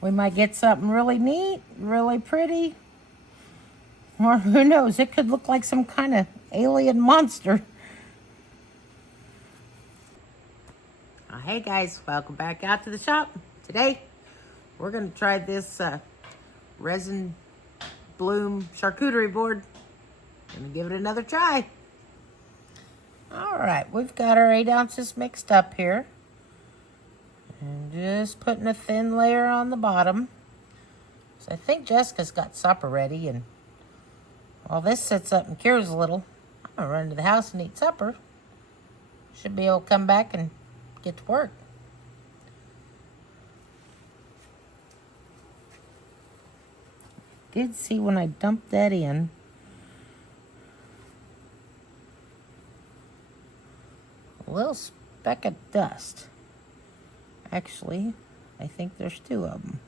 We might get something really neat, really pretty. Or who knows, it could look like some kind of alien monster. Hey guys, welcome back out to the shop. Today, we're going to try this resin bloom charcuterie board. Gonna give it another try. All right, we've got our 8 ounces mixed up here. And just putting a thin layer on the bottom. So I think Jessica's got supper ready, and while this sits up and cures a little, I'm gonna run to the house and eat supper. Should be able to come back and get to work. Did see when I dumped that in. A little speck of dust. Actually, I think there's 2 of them.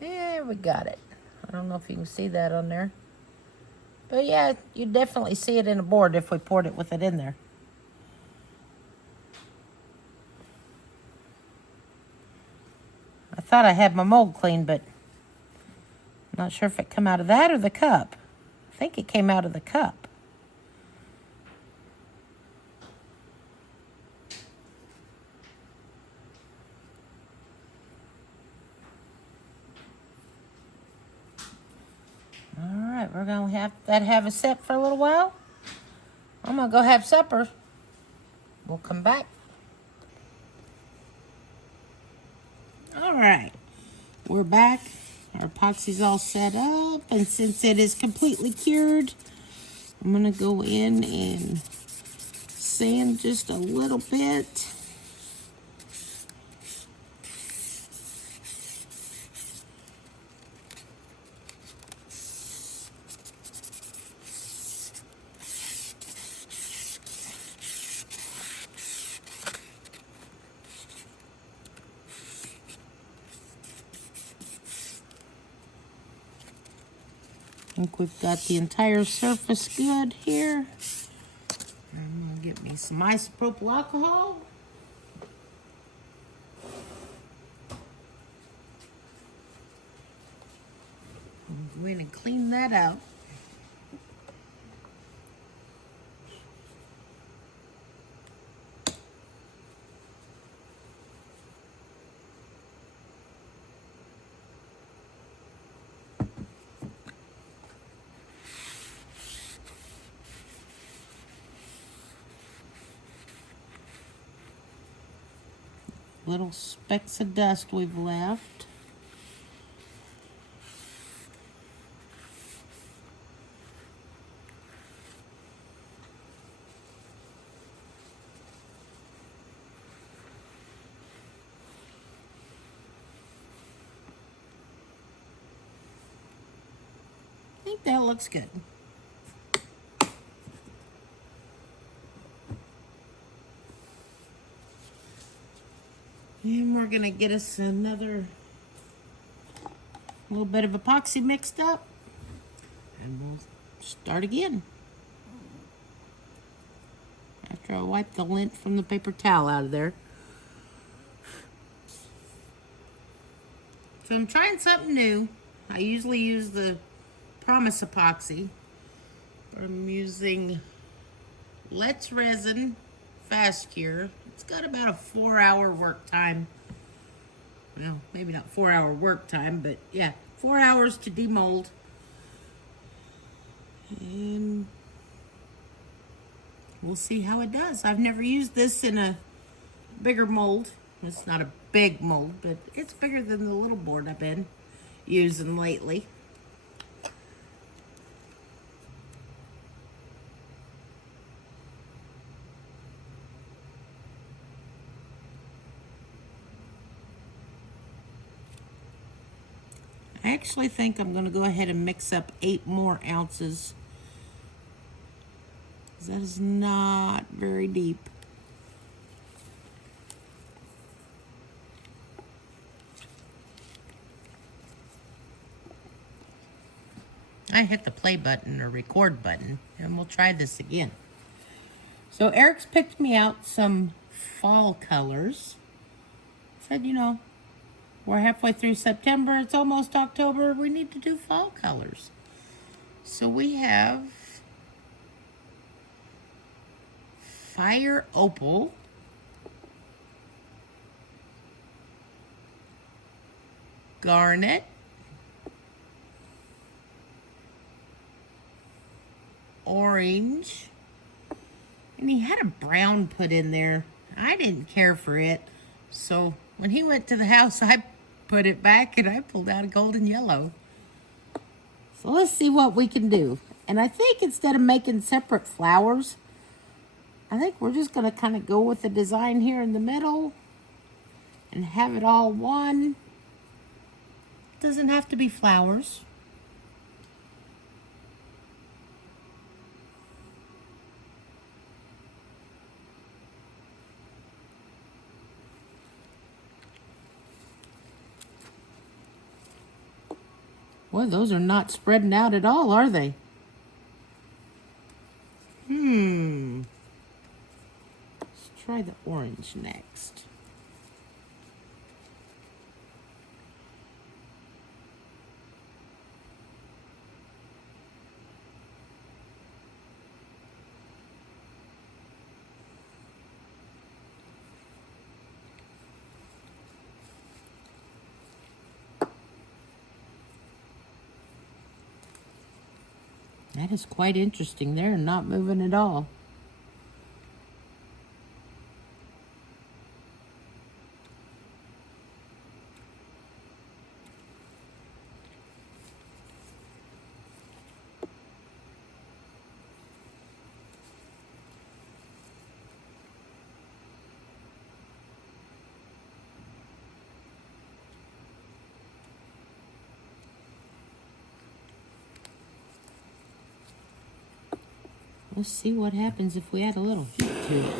Yeah, we got it. I don't know if you can see that on there. But yeah, you definitely see it in a board if we poured it with it in there. I thought I had my mold clean, but I'm not sure if it came out of that or the cup. I think it came out of the cup. All right, we're gonna have a set for a little while. I'm gonna go have supper. We'll come back. All right, we're back. Our epoxy's all set up, and since it is completely cured, I'm gonna go in and sand just a little bit. I think we've got the entire surface good here. I'm gonna get me some isopropyl alcohol. Go in and clean that out. Little specks of dust we've left. I think that looks good. And we're gonna get us another little bit of epoxy mixed up, and we'll start again. After I wipe the lint from the paper towel out of there. So I'm trying something new. I usually use the Promise epoxy. I'm using Let's Resin Fast Cure. It's got about a 4-hour work time. Well, maybe not 4-hour work time, but yeah, 4 hours to demold. And we'll see how it does. I've never used this in a bigger mold. It's not a big mold, but it's bigger than the little board I've been using lately. I actually think I'm going to go ahead and mix up 8 more ounces. That is not very deep. I hit the play button or record button, and we'll try this again. So Eric's picked me out some fall colors. Said, you know, we're halfway through September. It's almost October. We need to do fall colors. So we have Fire Opal, Garnet, Orange, and he had a brown put in there. I didn't care for it, so when he went to the house, I put it back and I pulled out a golden yellow. So let's see what we can do. And I think instead of making separate flowers, I think we're just going to kind of go with the design here in the middle and have it all one. Doesn't have to be flowers. Boy, those are not spreading out at all, are they? Let's try the orange next. That is quite interesting. They're not moving at all. Let's see what happens if we add a little heat to it.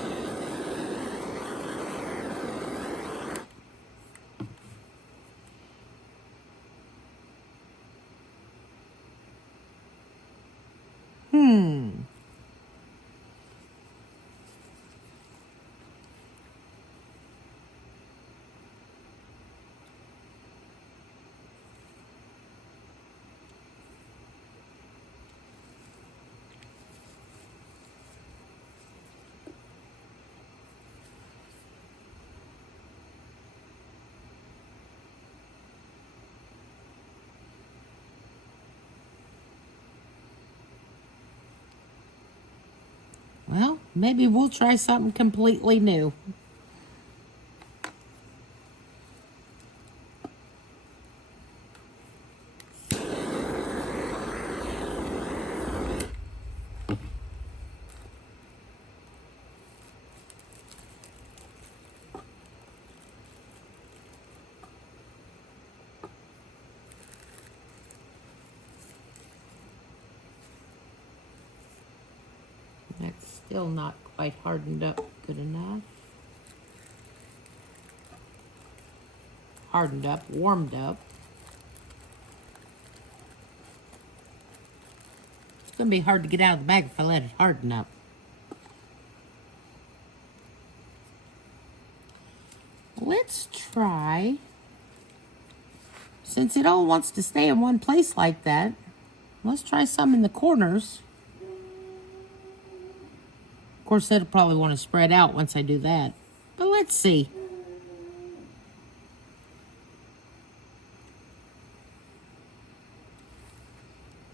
Well, maybe we'll try something completely new. That's still not quite hardened up good enough. Hardened up, warmed up. It's going to be hard to get out of the bag if I let it harden up. Let's try, since it all wants to stay in one place like that, let's try some in the corners. Of course, it'll probably want to spread out once I do that. But let's see.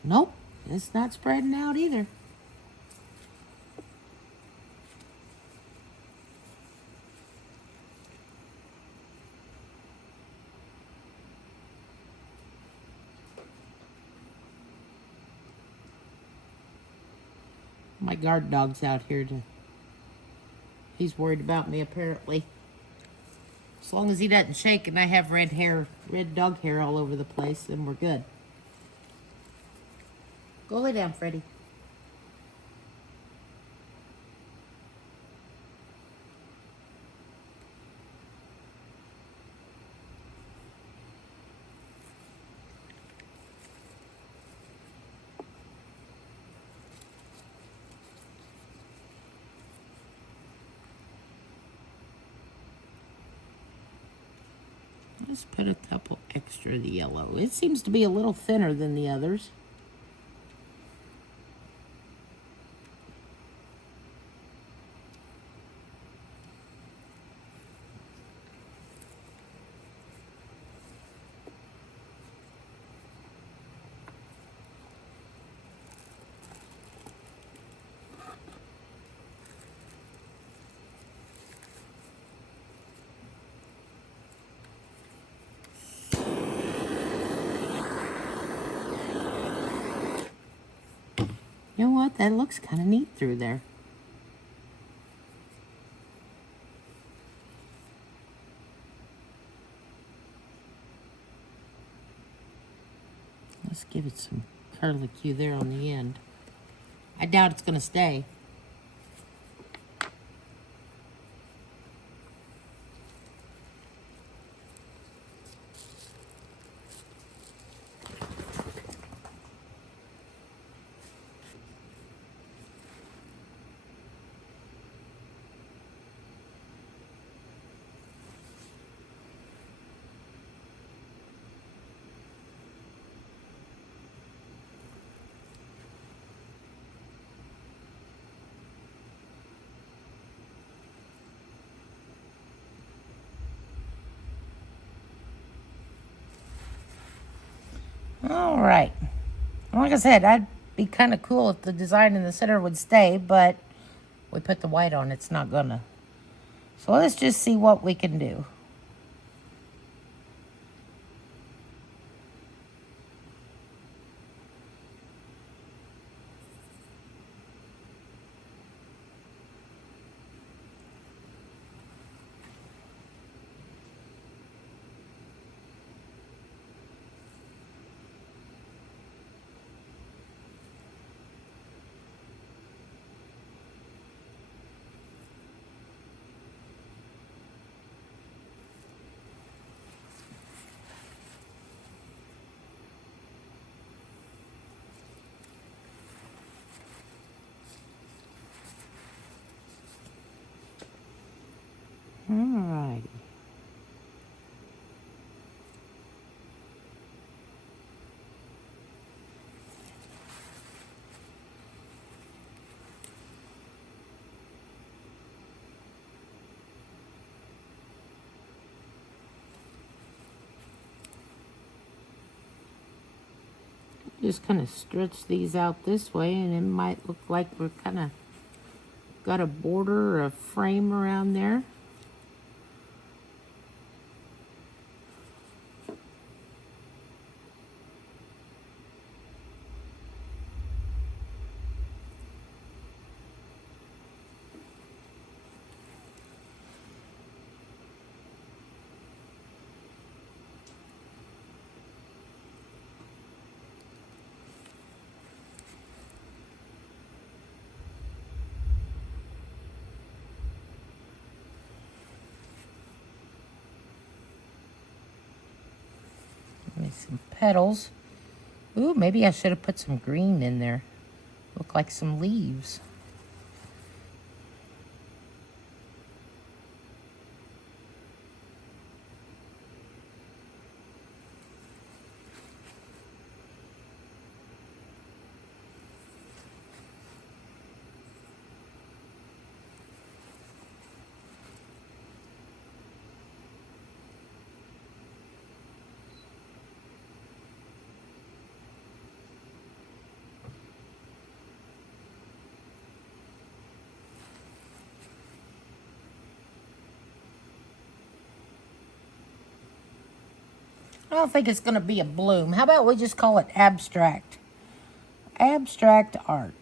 Nope, it's not spreading out either. My guard dog's out here he's worried about me apparently. As long as he doesn't shake and I have red dog hair all over the place, then we're good. Go lay down, Freddie. Just put a couple extra of the yellow. It seems to be a little thinner than the others. You know what? That looks kind of neat through there. Let's give it some curlicue there on the end. I doubt it's going to stay. All right. Like I said, that'd be kind of cool if the design in the center would stay, but we put the white on, it's not gonna. So let's just see what we can do. Alrighty. Just kind of stretch these out this way, and it might look like we're kind of got a border or a frame around there. Some petals. Ooh, maybe I should have put some green in there. Look like some leaves. I don't think it's going to be a bloom. How about we just call it abstract? Abstract art.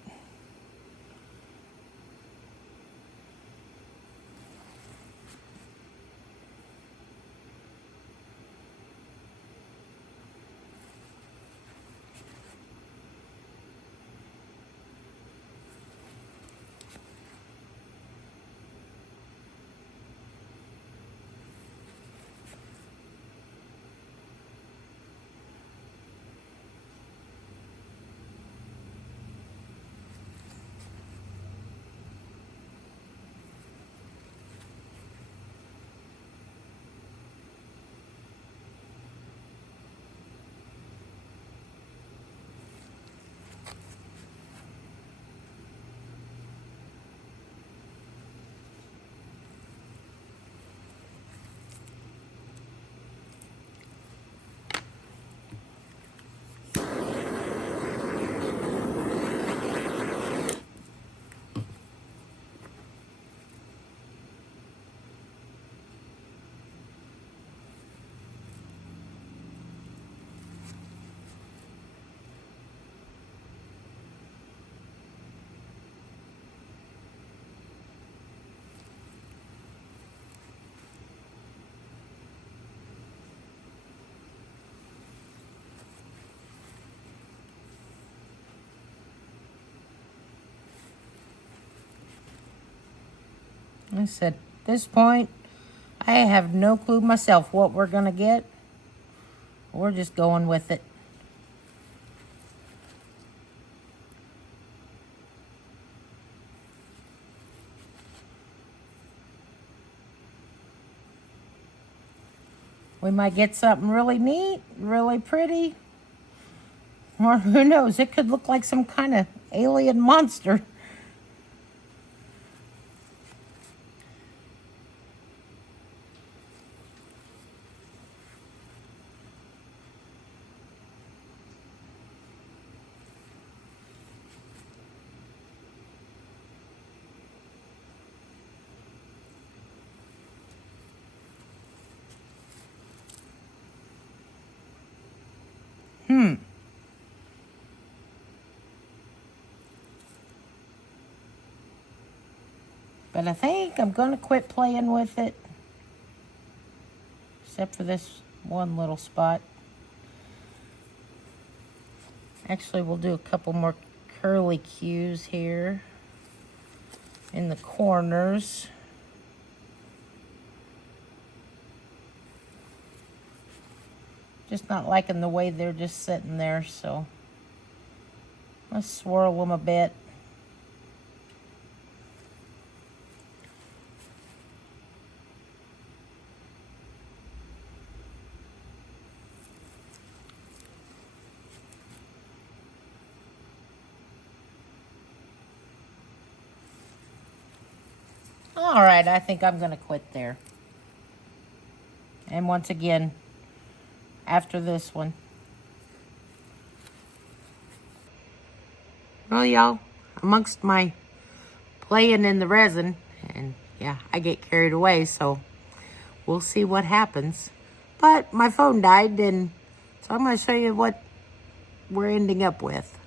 Like I said, at this point, I have no clue myself what we're going to get. We're just going with it. We might get something really neat, really pretty. Or who knows, it could look like some kind of alien monster. But I think I'm going to quit playing with it. Except for this one little spot. Actually, we'll do a couple more curly cues here in the corners. Just not liking the way they're just sitting there, so let's swirl them a bit. All right, I think I'm going to quit there. And once again, after this one. Well, y'all, amongst my playing in the resin, and yeah, I get carried away, so we'll see what happens. But my phone died, and so I'm going to show you what we're ending up with.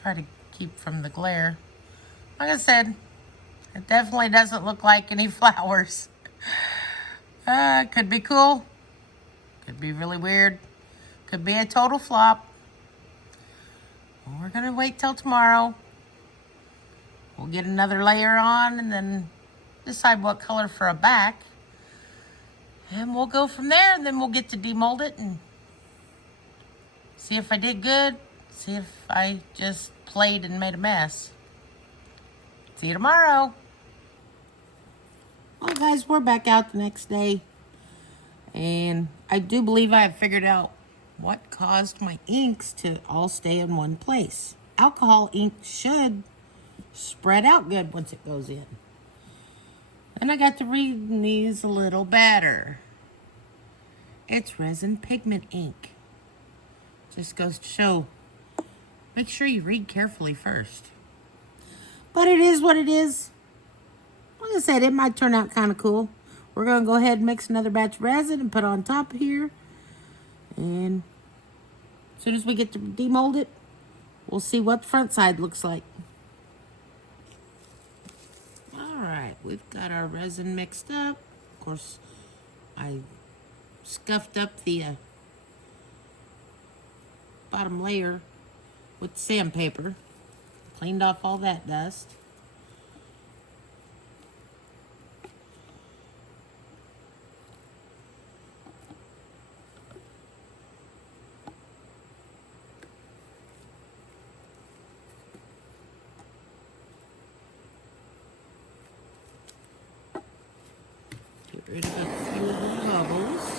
Try to keep from the glare. Like I said, it definitely doesn't look like any flowers. Could be cool. Could be really weird. Could be a total flop. We're going to wait till tomorrow. We'll get another layer on and then decide what color for a back. And we'll go from there, and then we'll get to demold it and see if I did good. See if I just played and made a mess. See you tomorrow. Well, guys, we're back out the next day. And I do believe I have figured out what caused my inks to all stay in one place. Alcohol ink should spread out good once it goes in. Then I got to read these a little better. It's resin pigment ink. Just goes to show, make sure you read carefully first. But it is what it is. Like I said, it might turn out kind of cool. We're going to go ahead and mix another batch of resin and put it on top of here. And as soon as we get to demold it, we'll see what the front side looks like. Alright, we've got our resin mixed up. Of course, I scuffed up the bottom layer with sandpaper. Cleaned off all that dust. Get rid of a few of the bubbles.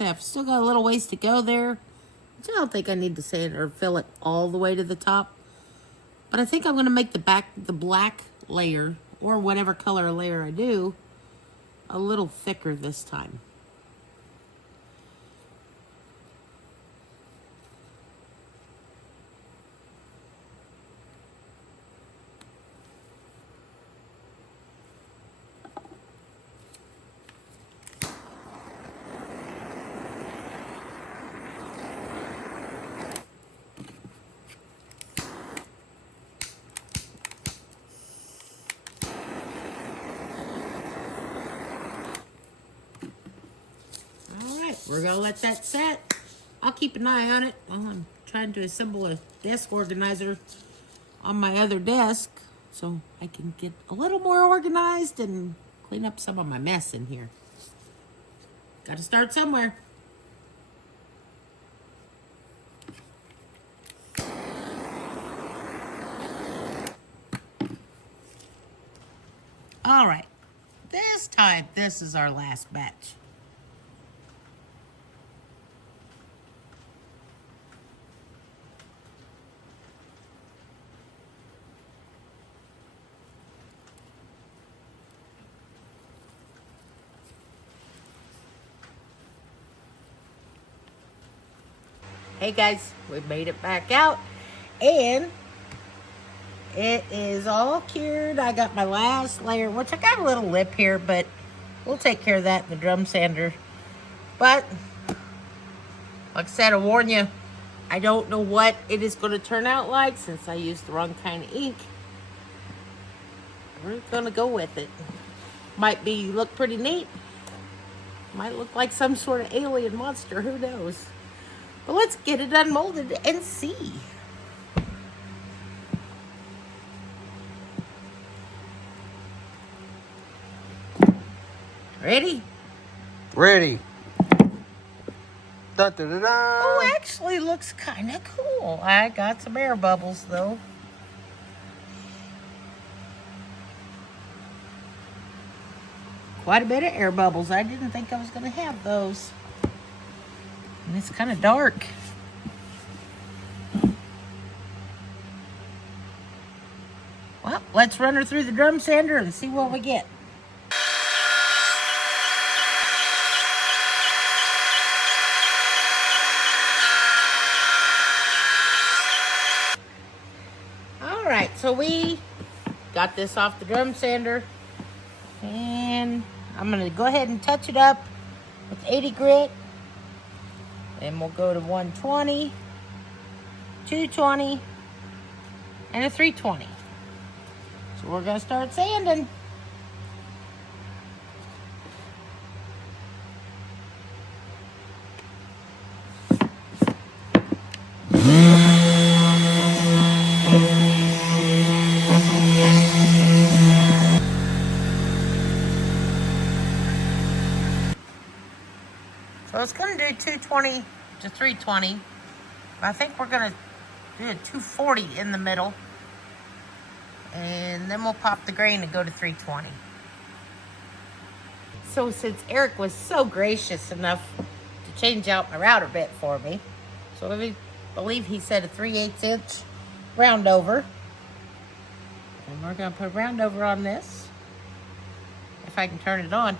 I've still got a little ways to go there. I don't think I need to sand or fill it all the way to the top. But I think I'm going to make the black layer, or whatever color layer I do, a little thicker this time. I'll let that set. I'll keep an eye on it. I'm trying to assemble a desk organizer on my other desk so I can get a little more organized and clean up some of my mess in here. Got to start somewhere. All right, this time, this is our last batch. Hey guys, we made it back out and it is all cured. I got my last layer, which I got a little lip here, but we'll take care of that in the drum sander. But like I said, I warn you, I don't know what it is going to turn out like since I used the wrong kind of ink. We're going to go with it. Might be look pretty neat. Might look like some sort of alien monster, who knows. But let's get it unmolded and see. Ready? Ready. Dun, dun, dun, dun. Oh, actually looks kind of cool. I got some air bubbles though. Quite a bit of air bubbles. I didn't think I was going to have those. And it's kind of dark. Well, let's run her through the drum sander and see what we get. All right, so we got this off the drum sander. And I'm going to go ahead and touch it up with 80 grit. Then we'll go to 120, 220, and a 320. So we're going to start sanding. So it's going to do 220 to 320. I think we're going to do a 240 in the middle. And then we'll pop the grain and go to 320. So since Eric was so gracious enough to change out my router bit for me, so I believe he said a 3/8 inch round over. And we're going to put a round over on this, if I can turn it on.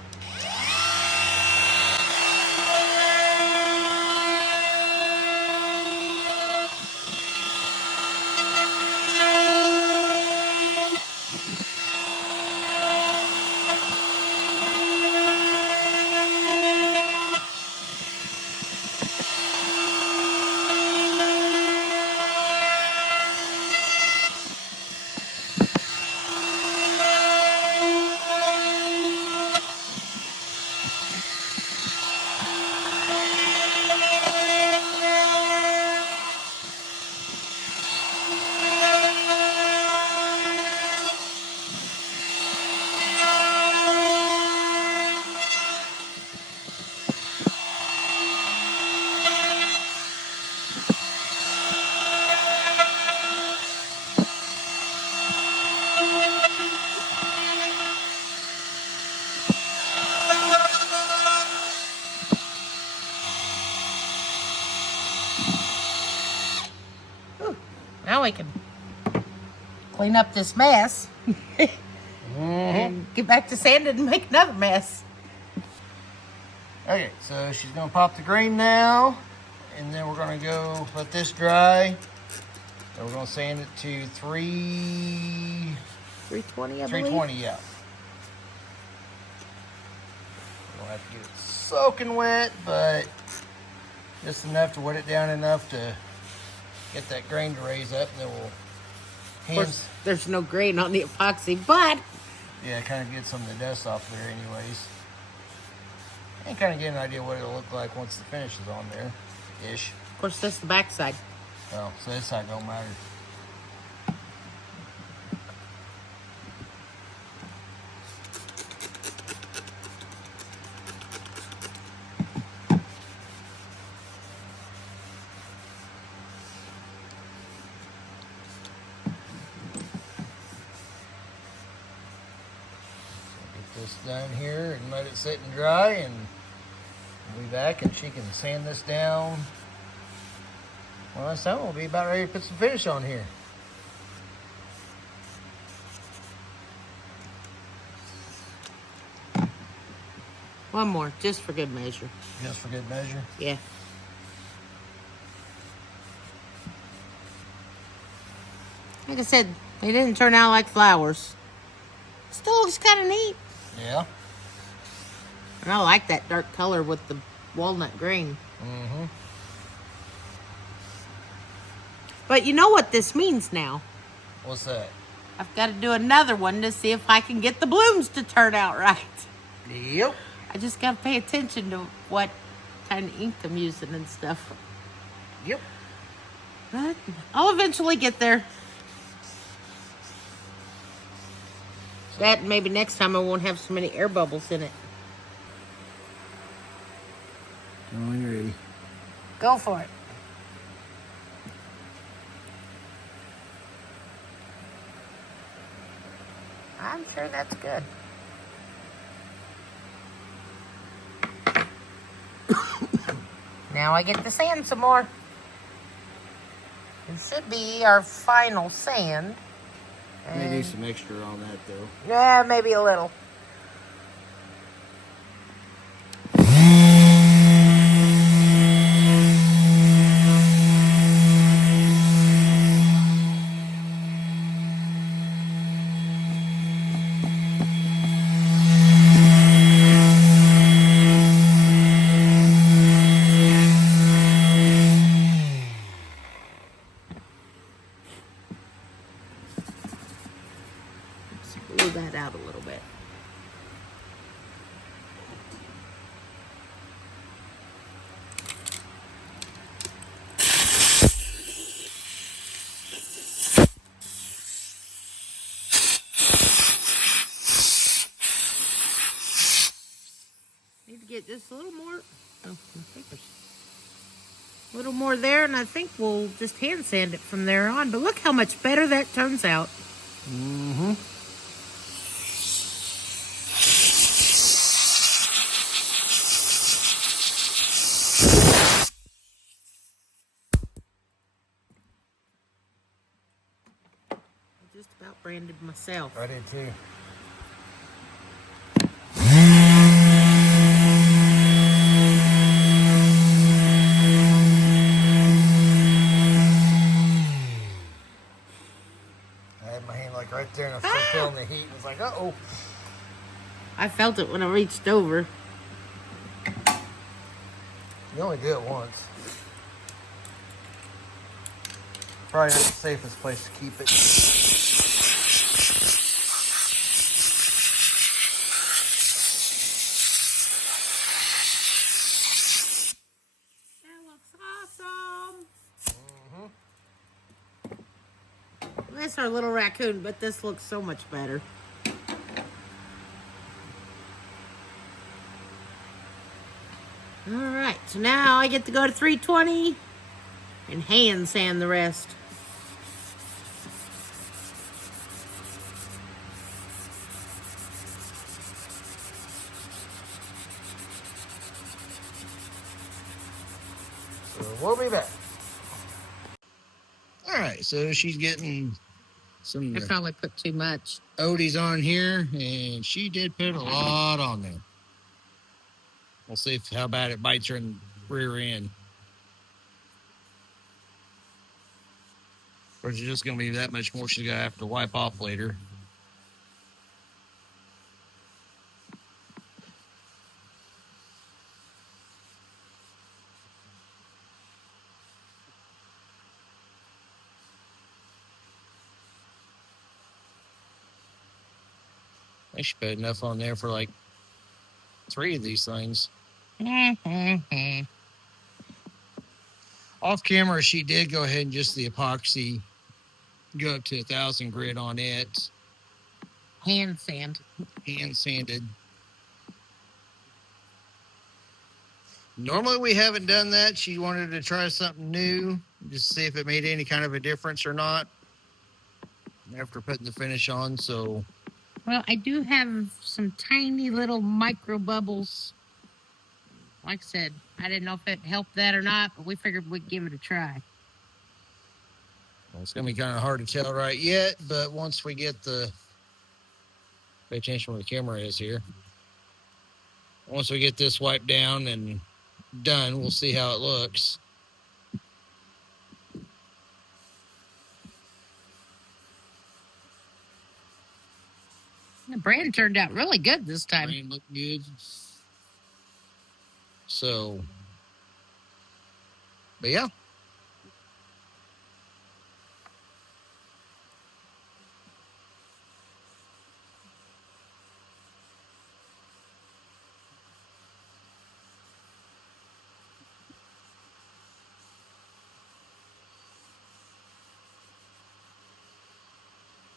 Now we can clean up this mess and get back to sanding and make another mess. Okay, so she's going to pop the grain now, and then we're going to go let this dry. And we're going to sand it to 320, I believe. 320, yeah. We'll have to get it soaking wet, but just enough to wet it down enough to get that grain to raise up, and then we'll Of course, there's no grain on the epoxy, but yeah, kind of get some of the dust off there anyways. And kind of get an idea what it'll look like once the finish is on there, ish. Of course, that's the back side. Oh, so this side don't matter. This done here and let it sit and dry, and we'll be back and she can sand this down. Well, that's time we'll be about ready to put some finish on here. One more, just for good measure. Just for good measure? Yeah. Like I said, they didn't turn out like flowers. Still looks kind of neat. Yeah. And I like that dark color with the walnut green. Mm-hmm. But you know what this means now? What's that? I've got to do another one to see if I can get the blooms to turn out right. Yep. I just got to pay attention to what kind of ink I'm using and stuff. Yep. But I'll eventually get there. That and maybe next time I won't have so many air bubbles in it. When you're ready. Go for it. I'm sure that's good. Now I get to sand some more. It should be our final sand. Maybe some extra on that though. Yeah, maybe a little. Blow that out a little bit. Need to get just a little more. Oh, my fingers. A little more there, and I think we'll just hand sand it from there on. But look how much better that turns out. Mm-hmm. I just about branded myself. I did too. I had my hand like right there and I started feeling the heat. I was like, uh-oh. I felt it when I reached over. You only do it once. Probably not the safest place to keep it. That looks awesome. That's our little raccoon, but this looks so much better. All right, so now I get to go to 320 and hand sand the rest. So we'll be back. All right, so she's getting some I probably put too much. Odie's on here, and she did put a lot on there. We'll see how bad it bites her in the rear end. Or is it just going to be that much more she's going to have to wipe off later? I should put enough on there for like 3 of these things. Off camera, she did go ahead and just the epoxy, go up to 1,000 grit on it. Hand sand. Hand sanded. Normally we haven't done that. She wanted to try something new, just see if it made any kind of a difference or not after putting the finish on. So, well, I do have some tiny little micro bubbles. Like I said, I didn't know if it helped that or not, but we figured we'd give it a try. Well, it's going to be kind of hard to tell right yet, but once we get the, pay attention where the camera is here. Once we get this wiped down and done, we'll see how it looks. The brand turned out really good this time. Brand looked good. So, but yeah.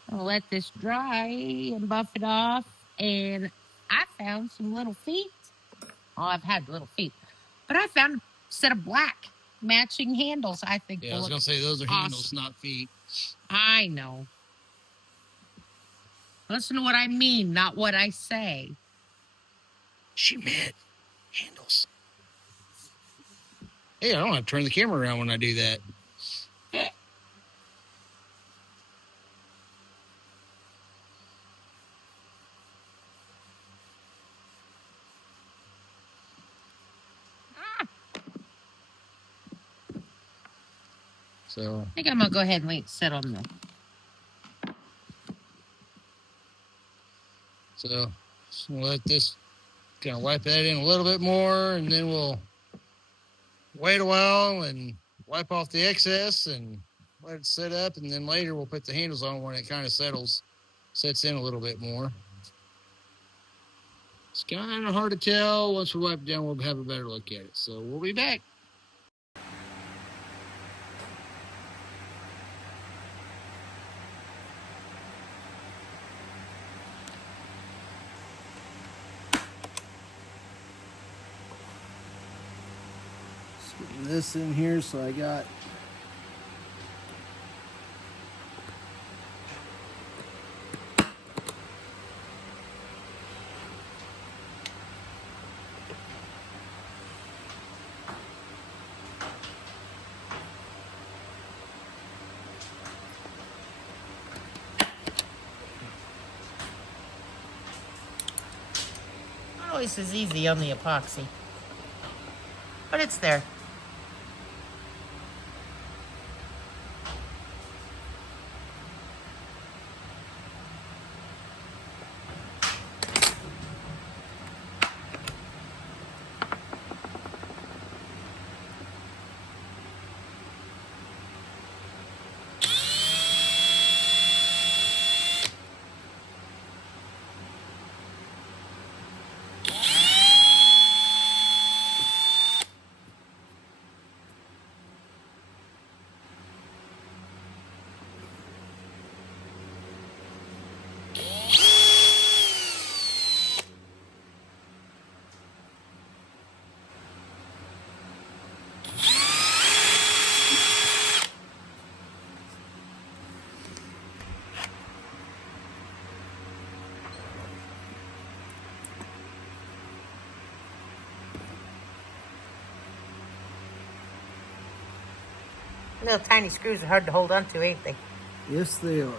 I'll let this dry and buff it off. And I found some little feet. Oh, I've had little feet. But I found a set of black matching handles. I think. Yeah, I was going to say those are handles, not feet. I know. Listen to what I mean, not what I say. She meant handles. Hey, I don't have to turn the camera around when I do that. So I think I'm going to go ahead and let it sit on the... So we'll let this kind of wipe that in a little bit more, and then we'll wait a while and wipe off the excess and let it set up, and then later we'll put the handles on when it kind of sets in a little bit more. It's kind of hard to tell. Once we wipe it down, we'll have a better look at it. So we'll be back. This in here, so I got Not always as easy on the epoxy. But it's there. Little tiny screws are hard to hold on to, ain't they? Yes, they are.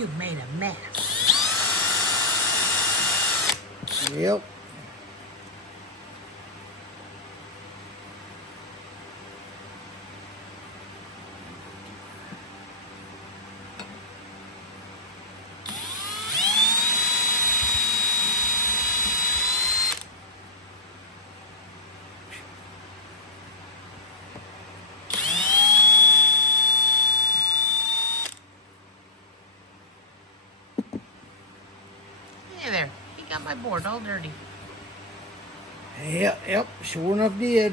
You made a mess. Yep. Hey there. You got my board all dirty. Yep, sure enough did.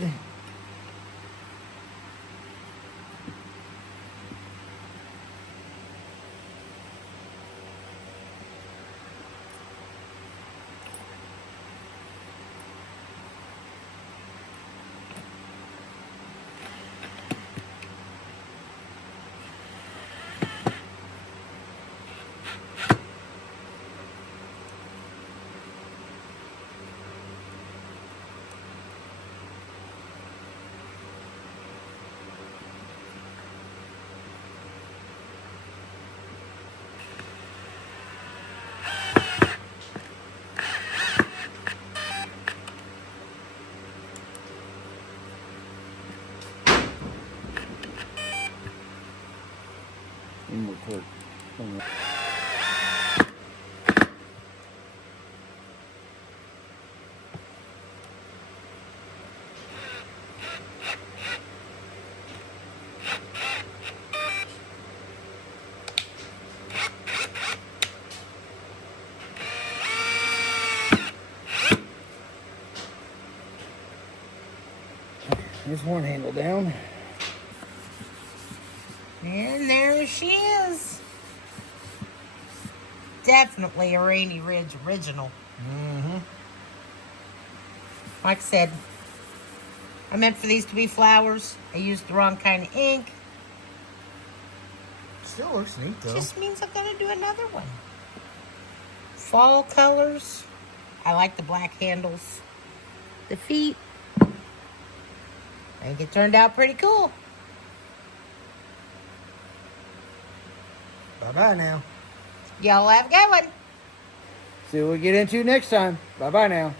One more quick. This horn handle down. And there she is. Definitely a Rainy Ridge original. Mm-hmm. Like I said, I meant for these to be flowers. I used the wrong kind of ink. Still looks neat though. Just means I've got to do another one. Fall colors. I like the black handles. The feet. I think it turned out pretty cool. Bye-bye now. Y'all have a good one. See what we get into next time. Bye-bye now.